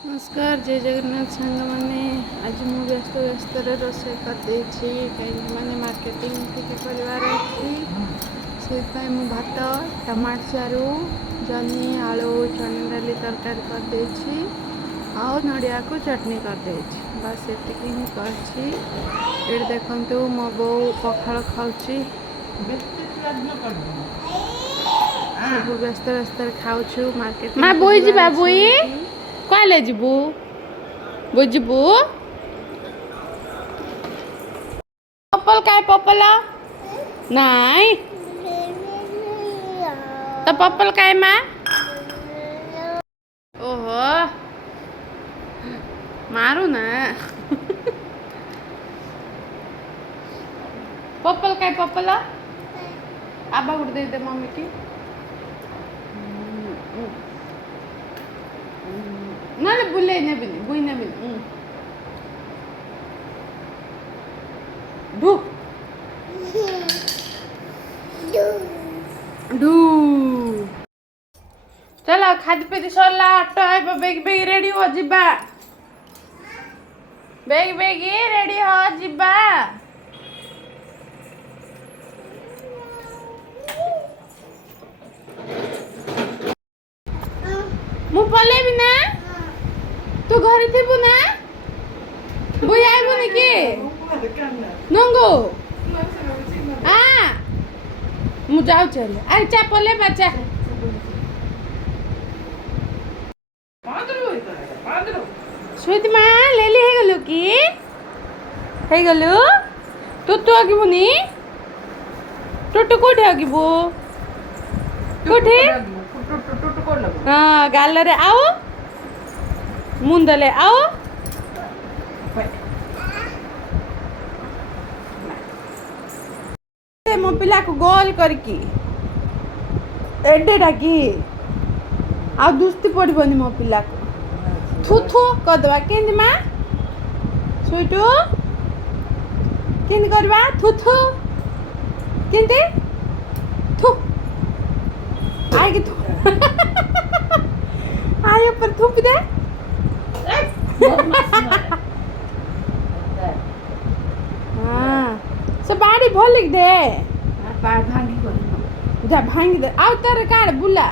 नमस्कार जय जगन्नाथ सांग मैंने आज मु व्यस्त व्यस्त रोषे कर कहीं मैंने मार्केटिंग टिके कर से भात टमाटर चारू जनी आलू चना डाली तरकारी कर आउ नड़िया को चटनी कर बस ये ही कर देखु मो बो पखाड़ खाऊँ सब व्यस्त व्यस्त खाऊ मार्केट माँ बुई जी बुई कहिले जीवु बुझबू पपल काय पपल नाई तो पपल काय माँ ओहो मारू ना पपल काय पपल आबा गुड़ दे मम्मी की ना बुले ने बिल बुई ने बिल डू डू चलो खाद पे सरला ऑटो है बेग बेग रेडी हो जिबा बेग बेग रेडी हो जिबा मु पले भी ना तू घर थी ना बुई आइबुनि कि नंगो मु जाऊ चल आई चा पले बच्चा सुईत माँ लेली है गलु की है गलु टुटु आगिबुनि टुटु कोठे आगिबु कोठे हाँ गालरे आओ मुंदले आओ मो पिला को गोल करकी एडे डाकी आ दुस्ती पड़बनी मो पिला को थू थू करदवा केंदी माँ सुइटू केंदी करवा थू थू केंदी थू आए कि थू आए पर थूप दे हाँ सब बाड़ी भोल लिख दे जा भांगी दे आउ तारे काड़ बुला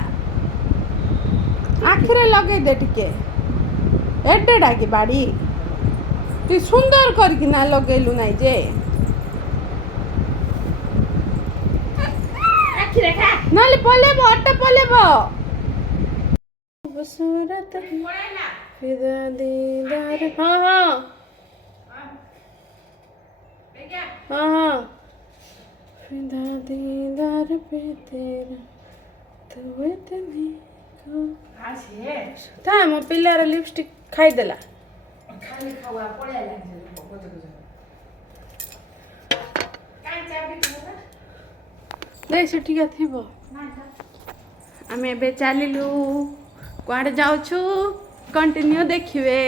आखिरे लगे दे टिके एडे डाकी बाड़ी तू सुंदर करके ना लगेलु नाई जे नाले पलेबो अट्टे पलेबो बसरत फिदा दीदार हाँ हाँ फिदा दीदार पे तेरा तू इतनी को था मो पिल्लार लिपस्टिक खाई देला खाली खावा पड़े लागे दे से ठीक थिबो आमे बे चलिलु कुआडे जाउछु कंटिन्यू देखिबे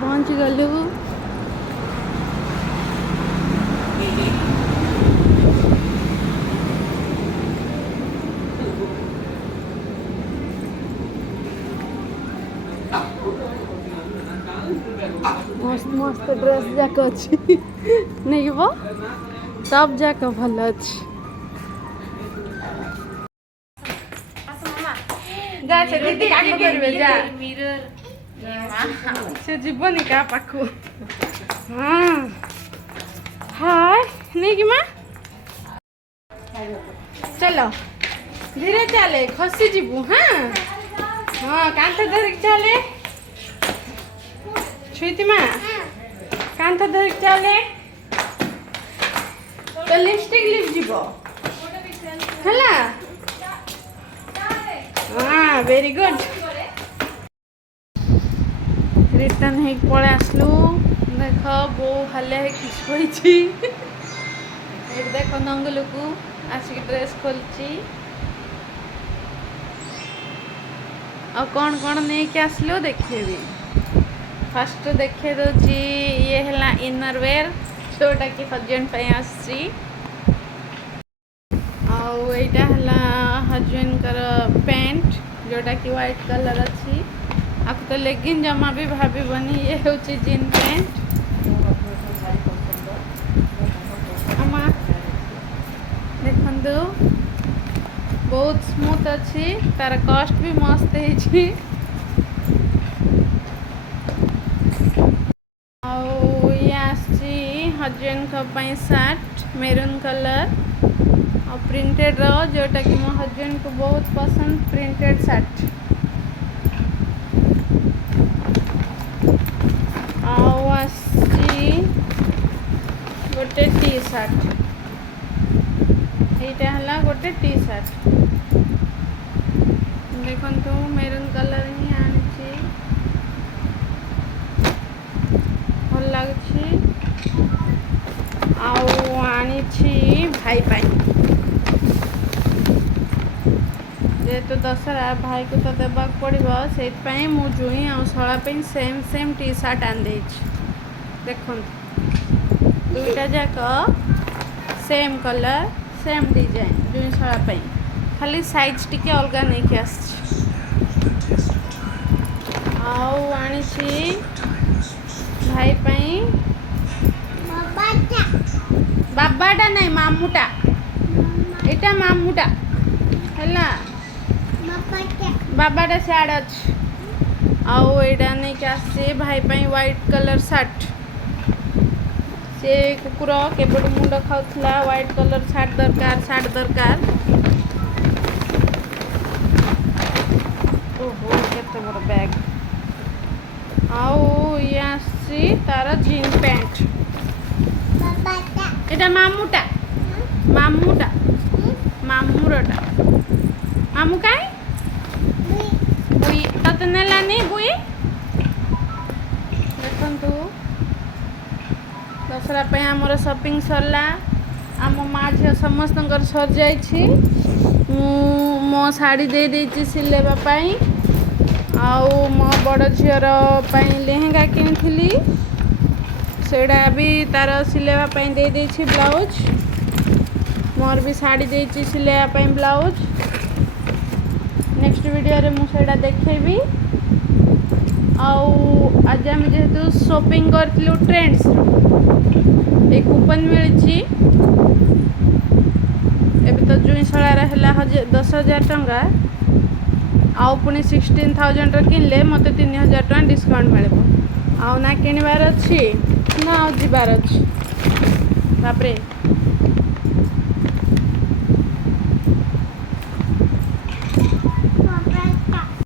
पहुंच गलु मस्त मस्त ड्रेस जाक अच्छी नहीं वो सब जाक भल अच्छी जा से दीदी काम करबे जा से जीवनी का पाखु हाँ हाय नहीं कि माँ चलो धीरे चले खसी जीवु हाँ हाँ कांथ धरिक चले छुईती माँ कांथ धरिक चले तो लिपस्टिक लिप जीव है हाँ वेरी गुड रिटर्न है पड़े आसलु देख बो हाले कि देख नंगलू को आसिक ड्रेस खोलची ଆଉ କ'ଣ नहीं कि आसलो देखेबी फास्ट देखे दूची ये है इनरवेयर जोटा कि हजबैंड पे आसी आईटा है हजबैंड कर पैंट जोटा कि व्हाइट कलर अच्छी आपको तो लेगिन जमा भी भावनी ये हूँ जीन पैंट देखु बहुत स्मूथ अच्छी तार कॉस्ट भी मस्त है हजबैंड सार्ट मेरून कलर और प्रिंटेड जोटा कि मो हजबैंड को बहुत पसंद प्रिंटेड सार्ट गोटे टी सार्ट यहाँ है गोटे टी सार्ट देखु मेरून कलर ही आनी भल लगुच आनी भाई जेहेतु दशहरा भाई को तो देवाक पड़ो से जुई आ शला सेम सेम टी सार्ट आनी देखु दुईटा जाक सेम कलर सेम डिजाइन जुई शला खाली साइज टिके अलग नहीं कि आनी भाई बाबाटा नहीं मामूटा एटा मामूटा है बाबाटा सियाड़ अच्छे आईटा नहीं कि आसी भाई व्हाइट कलर सार्ट से कुकुर केबड़ मुंड खाऊला व्हाइट कलर सार्ट दरकार ओहो केते बड़ बैग ये आसी तार जीन पैंट एटा मामूटा मामूटा मामूरटा मामू कहीं बुई तत नेलानी बुई देखु दशहरा आमर शॉपिंग सरला आम माँ झील समस्त सर जा मो शाढ़ी दे देती सिलेवाई मो बड़ झीर लेहेंगा किनी सेड़ा भी तार सिलेवाई दे देती ब्लाउज मोर भी शाढ़ी देती सिलेवाई ब्लाउज नेक्स्ट वीडियो रे मुझे देखेबी आज आम जेहेतु शॉपिंग करूँ ट्रेंड्स एक कूपन मिली एबे तो जुई शलार है 10,000 टंका आउ पुणी 16,000 किनले मत 3,000 टंका डिस्काउंट मिले आउ ना किणवार अच्छी ना आउ जीवार अच्छी बापरे